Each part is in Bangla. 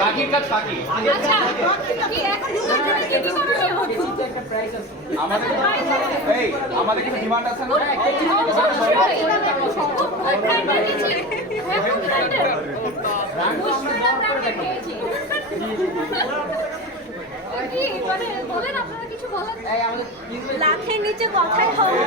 বাকির কাজ বাকি আমাদের কিছু ডিমান্ড আছে না লাখের নিচে কথাই হবে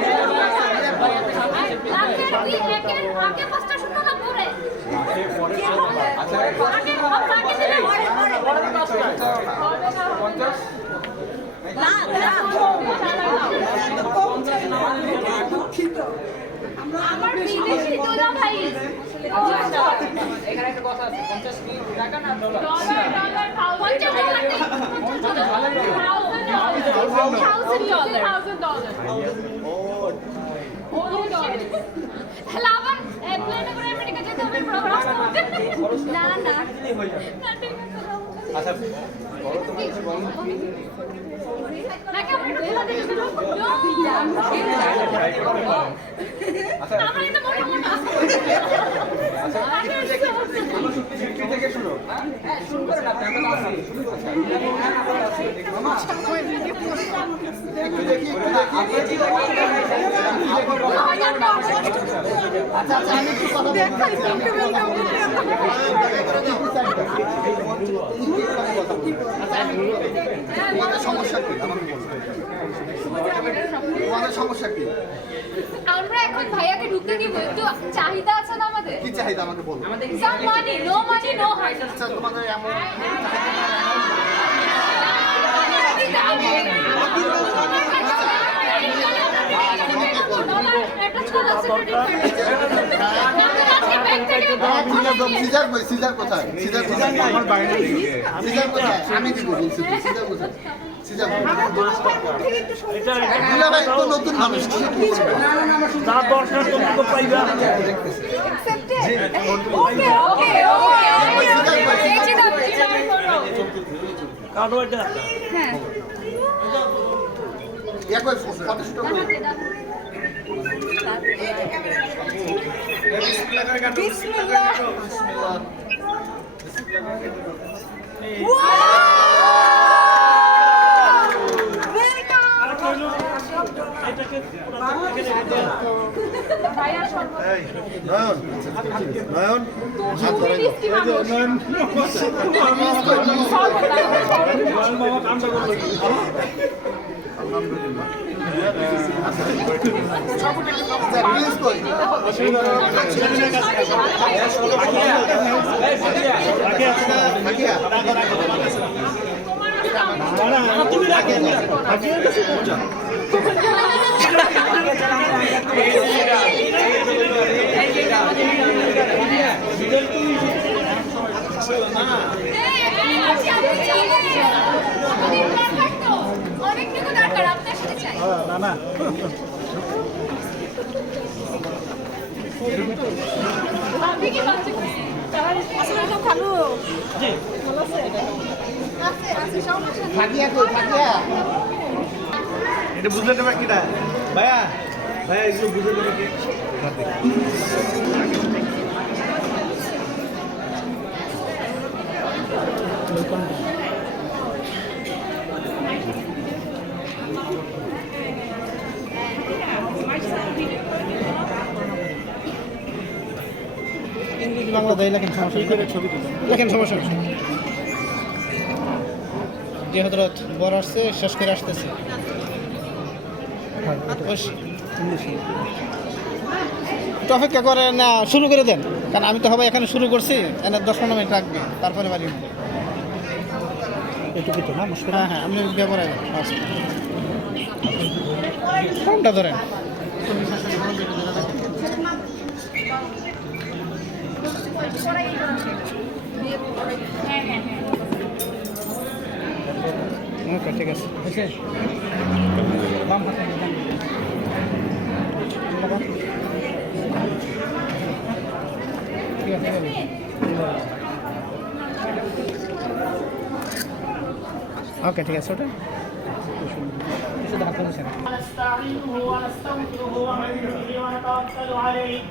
আমার বিদেশি দুলা ভাই এখানে একটা কথা আছে 50 টাকা না ডলার আচ্ছা বলো তো থেকে শুরু হ্যাঁ শুরু করেন আপনি আমরা আছি আচ্ছা আচ্ছা আমি একটু কথা বলবো সমস্যা কি আমাদের সমস্যা কি আমরা এখন ভাইয়াকে ঢুকতে দিব একটু চাহিদা আছে না আমাদের কি চাহিদা আমাকে বলুন সাম মানি নো হার্ট আচ্ছা তোমাদের এমন সিজার কোথায় আমার বাইরে সিজার কোথায় আমি দিব বলছি সিজার কোথায় সিজার দুলা ভাই তো নতুন মানুষ তার দরকার তো পাইবা ওকে কাটো এটা হ্যাঁ একবার ফটোশুট করুন বিসমিল্লাহ নয়ন তুমি রাখে অনেকটুকু দরকার আপনার সাথে চাই না না আপনি কি বাচ্চা আসলে তো খালু জি আছে সমস্যা থাকিয়া কই থাকিয়া এটা বুঝলে দেবা কিটা ভাইয়া ভাইয়া এগুলো বুঝলে দেবা কি ইংরেজি বাংলা দেয় লেখেন সমস্যা ছবি লেখেন সমস্যা যে হজরত বর আসছে শেষ করে আসতেছে একটু অপেক্ষা করে না শুরু করে দেন কারণ আমি তো হবে এখানে শুরু করছি এনে 10-15 মিনিট লাগবে তারপরে বাড়ি এটুকু তো না হ্যাঁ হ্যাঁ আপনি ব্যবহার ফোনটা ধরেন ওকে ঠিক আছে ওকে ঠিক আছে ওটা ونستعينه ونستغفره ونؤمن به ونتوكل عليه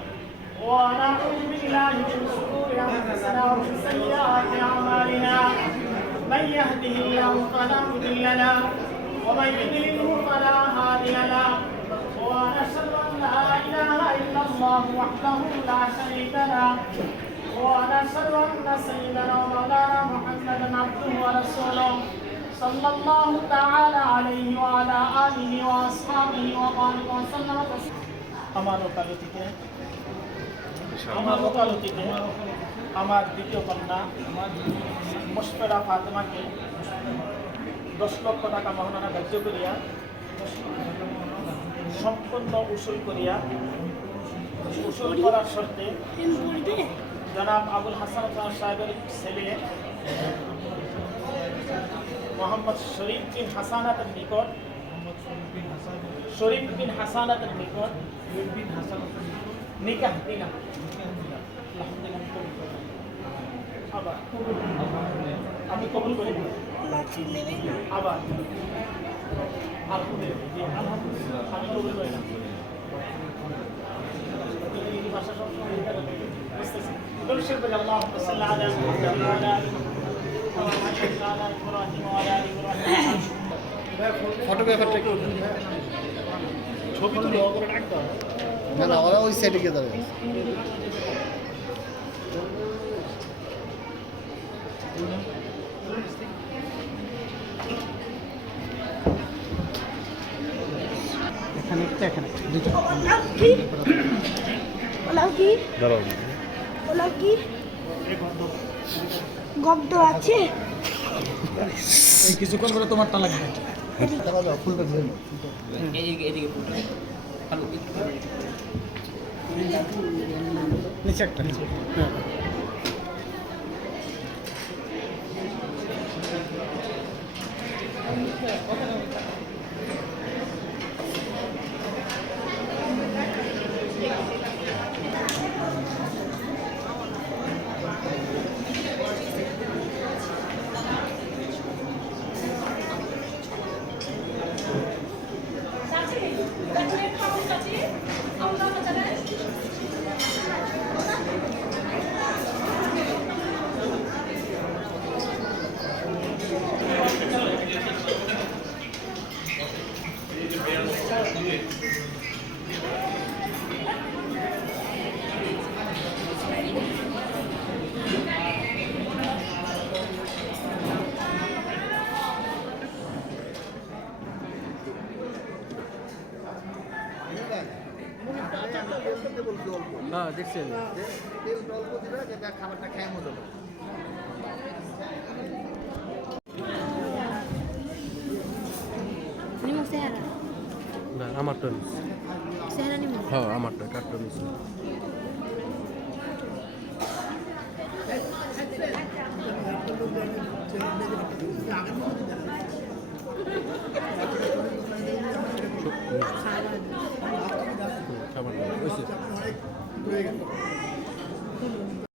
ونعوذ بالله من شرور انفسنا ومن سيئات اعمالنا من يهده الله فلا مضل له ومن يضلله فلا هادي له ونشهد ان لا اله الا الله وحده لا شريك له ونشهد ان سيدنا ومولانا محمدا عبده ورسوله صلى الله تعالى عليه وعلى آله وأصحابه وبارك وسلم আমার ওকালতিতে আমার দ্বিতীয় কন্যা মুশফিরা ফাতেমাকে 10 লক্ষ টাকা মহারণা ধার্য করিয়া সম্পূর্ণ উসুল করার শর্তে জনাব আবুল হাসান সাহেবের ছেলে মোহাম্মদ শরীফ বিন হাসানাতের নিকট নিকাহ দিলাম। আবার আমি কবুল করি আবার আলহামদুলিল্লাহ আমি কবুল করি না ভাষা সবসময় বুঝতেছি দর্শক বলে আল্লাহুম্মা সাল্লি আলা মুহাম্মাদ ওয়া আলা আলি ফটো ব্যাপারটা কি ছবি তুলে করে রাখতে হবে। না না ওরা ওই সাইডে গিয়ে দাঁড়াবে। এখানে একটা এখানে দুটো ওলাও কি ওলাও কি গব্দ আছে কিছুক্ষণ করে তোমারটা লাগবে ফুলটা ধরে নাও। নিচে একটা হ্যাঁ দেখছেন তেল অল্প দিবে যেটা খাবারটা খেয়ে মজা হবে। নিমু সেহারা না আমারটা সেহারা নিমু হ্যাঁ আমারটা কাটটা নিছি খাবার হয়েছে